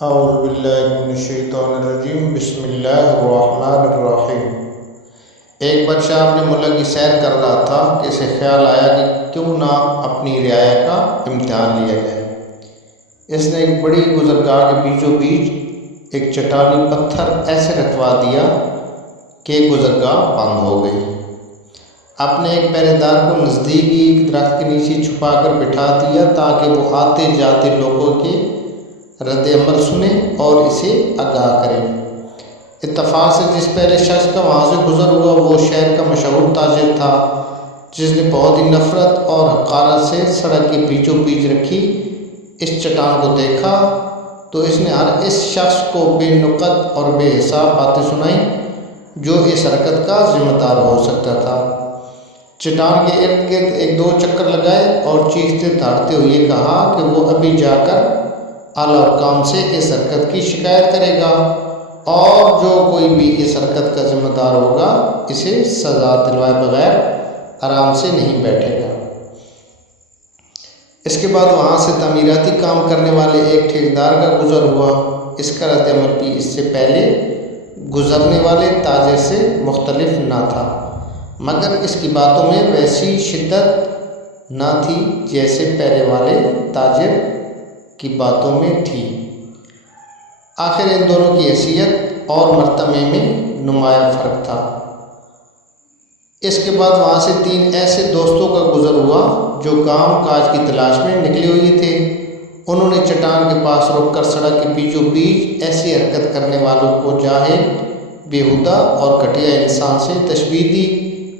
اعوذ باللہ من الشیطان الرجیم بسم اللہ الرحمن الرحیم۔ ایک بادشاہ اپنے ملک کی سیر کر رہا تھا کہ اسے خیال آیا کہ کیوں نہ اپنی رعایا کا امتحان لیا جائے۔ اس نے ایک بڑی گزرگاہ کے بیچوں بیچ ایک چٹانی پتھر ایسے رکھوا دیا کہ گزرگاہ بند ہو گئی۔ اپنے ایک پہرے دار کو نزدیک ایک درخت کے نیچے چھپا کر بٹھا دیا تاکہ وہ آتے جاتے لوگوں کے رد عمل سنیں اور اسے آگاہ کریں۔ اتفاق سے جس پہلے شخص کا وہاں سے گزر ہوا وہ شہر کا مشہور تاجر تھا، جس نے بہت ہی نفرت اور حقارت سے سڑک کے بیچوں بیچ رکھی اس چٹان کو دیکھا تو اس نے ہر اس شخص کو بے نقط اور بے حساب باتیں سنائیں جو اس حرکت کا ذمہ دار ہو سکتا تھا۔ چٹان کے ارد گرد ایک دو چکر لگائے اور چیختے دھاڑتے ہوئے کہا کہ وہ ابھی جا کر اعلیٰ حکام سے اس حرکت کی شکایت کرے گا اور جو کوئی بھی اس حرکت کا ذمہ دار ہوگا اسے سزا دلوائے بغیر آرام سے نہیں بیٹھے گا۔ اس کے بعد وہاں سے تعمیراتی کام کرنے والے ایک ٹھیکیدار کا گزر ہوا۔ اس کا رد عمل بھی اس سے پہلے گزرنے والے تاجر سے مختلف نہ تھا، مگر اس کی باتوں میں ویسی شدت نہ تھی جیسے پہلے والے تاجر کی باتوں میں تھی۔ آخر ان دونوں کی حیثیت اور مرتبے میں نمایاں فرق تھا۔ اس کے بعد وہاں سے تین ایسے دوستوں کا گزر ہوا جو کام کاج کی تلاش میں نکلے ہوئے تھے۔ انہوں نے چٹان کے پاس رک کر سڑک کے بیچوں بیچ ایسی حرکت کرنے والوں کو جاہل، بیہودہ اور گھٹیا انسان سے تشبیہ دی،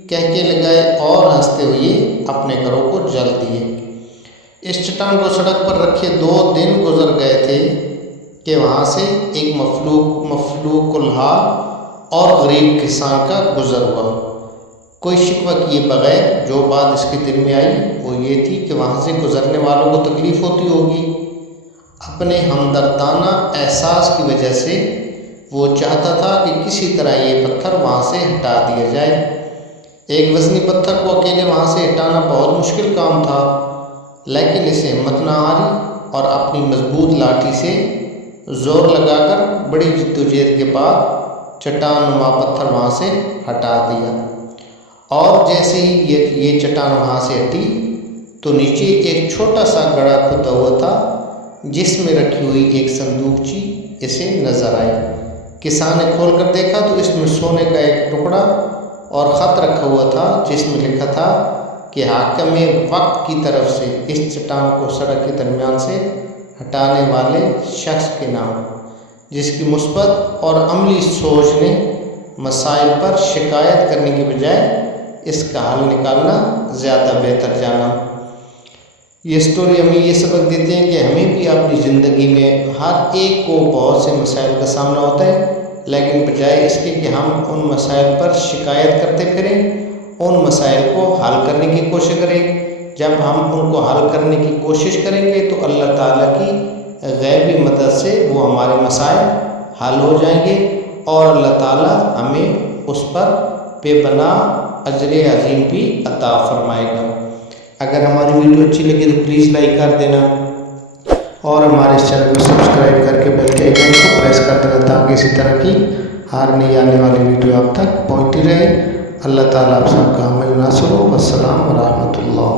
کہکے لگائے اور ہنستے ہوئے اپنے گھروں کو جل دیے۔ اس چٹان کو سڑک پر رکھے 2 دن گزر گئے تھے کہ وہاں سے ایک مفلوک الحال اور غریب کسان کا گزر ہوا۔ کوئی شکوہ کیے بغیر جو بات اس کے دل میں آئی وہ یہ تھی کہ وہاں سے گزرنے والوں کو تکلیف ہوتی ہوگی۔ اپنے ہمدردانہ احساس کی وجہ سے وہ چاہتا تھا کہ کسی طرح یہ پتھر وہاں سے ہٹا دیا جائے۔ ایک وزنی پتھر کو اکیلے وہاں سے ہٹانا بہت مشکل کام تھا، لیکن اسے ہمت نہ ہاری اور اپنی مضبوط لاٹھی سے زور لگا کر بڑی جدوجہد کے بعد چٹان نما پتھر وہاں سے ہٹا دیا۔ اور جیسے ہی یہ چٹان وہاں سے ہٹی تو نیچے ایک چھوٹا سا گڑھا کھدا ہوا تھا جس میں رکھی ہوئی ایک صندوقچی اسے نظر آئی۔ کسان نے کھول کر دیکھا تو اس میں سونے کا ایک ٹکڑا اور خط رکھا ہوا تھا جس میں لکھا تھا کہ حاکم وقت کی طرف سے اس چٹان کو سڑک کے درمیان سے ہٹانے والے شخص کے نام، جس کی مثبت اور عملی سوچ نے مسائل پر شکایت کرنے کے بجائے اس کا حل نکالنا زیادہ بہتر جانا۔ یہ سٹوری ہمیں یہ سبق دیتے ہیں کہ ہمیں بھی اپنی زندگی میں ہر ایک کو بہت سے مسائل کا سامنا ہوتا ہے، لیکن بجائے اس کے کہ ہم ان مسائل پر شکایت کرتے پھریں، ان مسائل کو حل کرنے کی کوشش کریں۔ جب ہم ان کو حل کرنے کی کوشش کریں گے تو اللہ تعالیٰ کی غیبی مدد سے وہ ہمارے مسائل حل ہو جائیں گے اور اللہ تعالیٰ ہمیں اس پر بے پناہ اجر عظیم بھی عطا فرمائے گا۔ اگر ہماری ویڈیو اچھی لگی تو پلیز لائک کر دینا اور ہمارے اس چینل کو سبسکرائب کر کے بیل کے آئیکن کو پریس کر دینا تاکہ اسی طرح کی ہر نئی آنے والی ویڈیو آپ تک پہنچتی رہے۔ اللہ تعالیٰ آپ سب کا حامی و ناصر ہو۔ والسلام ورحمۃ اللہ۔